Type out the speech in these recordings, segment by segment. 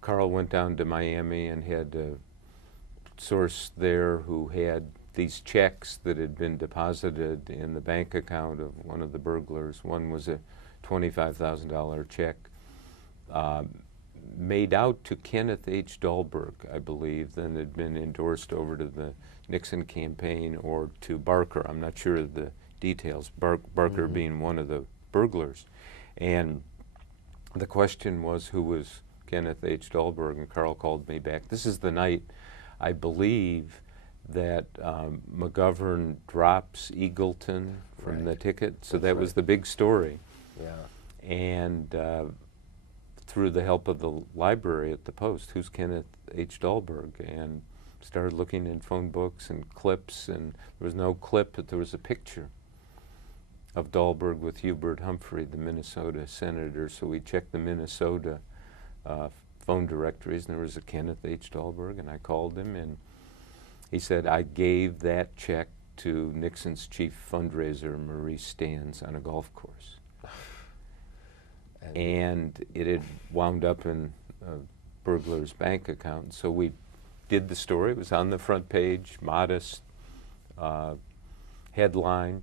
Carl went down to Miami and had a source there who had these checks that had been deposited in the bank account of one of the burglars. One was a $25,000 check made out to Kenneth H. Dahlberg, I believe, then had been endorsed over to the Nixon campaign or to Barker. I'm not sure of the details, Barker being one of the burglars. And the question was, who was Kenneth H. Dahlberg? And Carl called me back. This is the night, I believe, that McGovern drops Eagleton from the ticket. So that was the big story. Yeah. And through the help of the library at the Post, who's Kenneth H. Dahlberg? And started looking in phone books and clips, and there was no clip, but there was a picture of Dahlberg with Hubert Humphrey, the Minnesota senator. So we checked the Minnesota phone directories, and there was a Kenneth H. Dahlberg, and I called him, and he said, I gave that check to Nixon's chief fundraiser, Maurice Stans, on a golf course. And it had wound up in a burglar's bank account. So we did the story. It was on the front page, modest headline,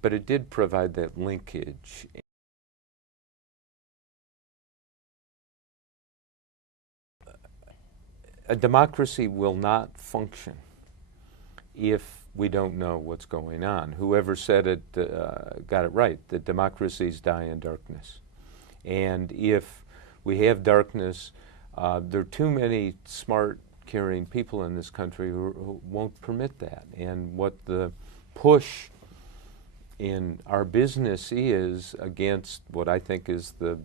but it did provide that linkage. A democracy will not function if we don't know what's going on. Whoever said it got it right, that democracies die in darkness. And if we have darkness, there are too many smart, caring people in this country who won't permit that. And what the push in our business is against what I think is the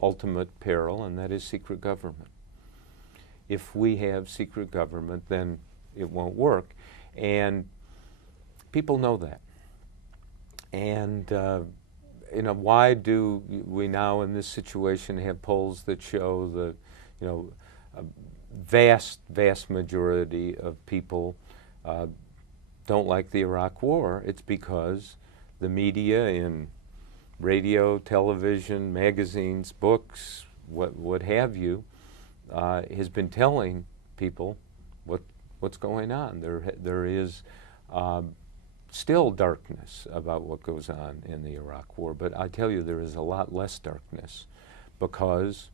ultimate peril, and that is secret government. If we have secret government, then it won't work. And people know that. And you know, why do we now in this situation have polls that show the, you know, a vast majority of people don't like the Iraq War? It's because the media in radio, television, magazines, books, what have you, has been telling people what's going on. There is still darkness about what goes on in the Iraq War, but I tell you, there is a lot less darkness because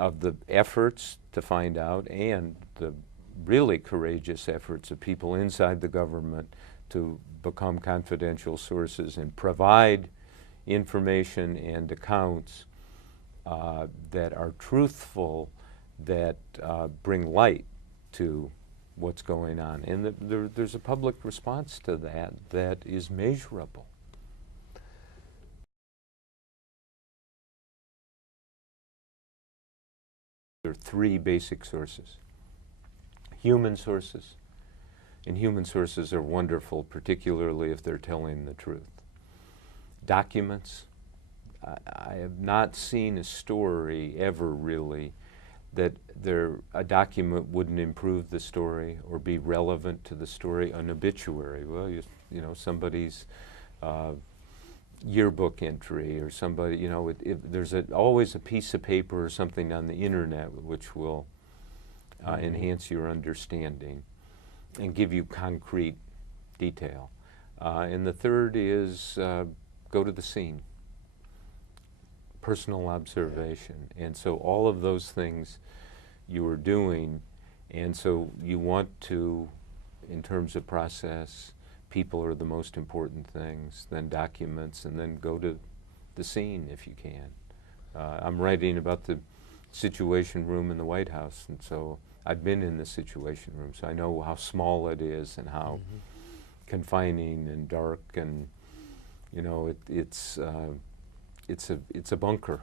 of the efforts to find out and the really courageous efforts of people inside the government to become confidential sources and provide information and accounts that are truthful, that bring light to what's going on. And there's a public response to that is measurable. There are three basic sources. Human sources. And human sources are wonderful, particularly if they're telling the truth. Documents. I have not seen a story ever really that a document wouldn't improve the story or be relevant to the story. An obituary, well, you know, somebody's yearbook entry or somebody, you know, there's always a piece of paper or something on the internet which will enhance your understanding and give you concrete detail. And the third is go to the scene. Personal observation. And so all of those things you are doing, and so you want to, in terms of process, people are the most important things, then documents, and then go to the scene if you can. I'm writing about the Situation Room in the White House, and so I've been in the Situation Room, so I know how small it is and how confining and dark, and you know, it's a bunker.